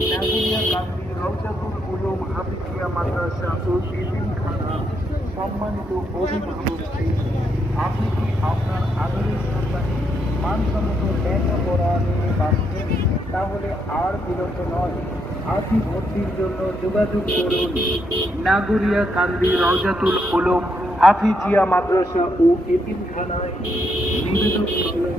নাগুরিয়া কান্দি রওজাতুল উলুম হাফিজিয়া মাদ্রাসা ও এতিমখানা সম্মানিত অভিভাবককে, আপনি কি আপনার আদরের সন্তানের মানসম্মত লেখাপড়া নিয়ে ভাবছেন? তাহলে আর বিলম্ব নয়, আজই ভর্তির জন্য যোগাযোগ করুন নাগুরিয়া কান্দি রওজাতুল উলুম হাফিজিয়া মাদ্রাসা ও এতিমখানায়। নিবেদন করলেন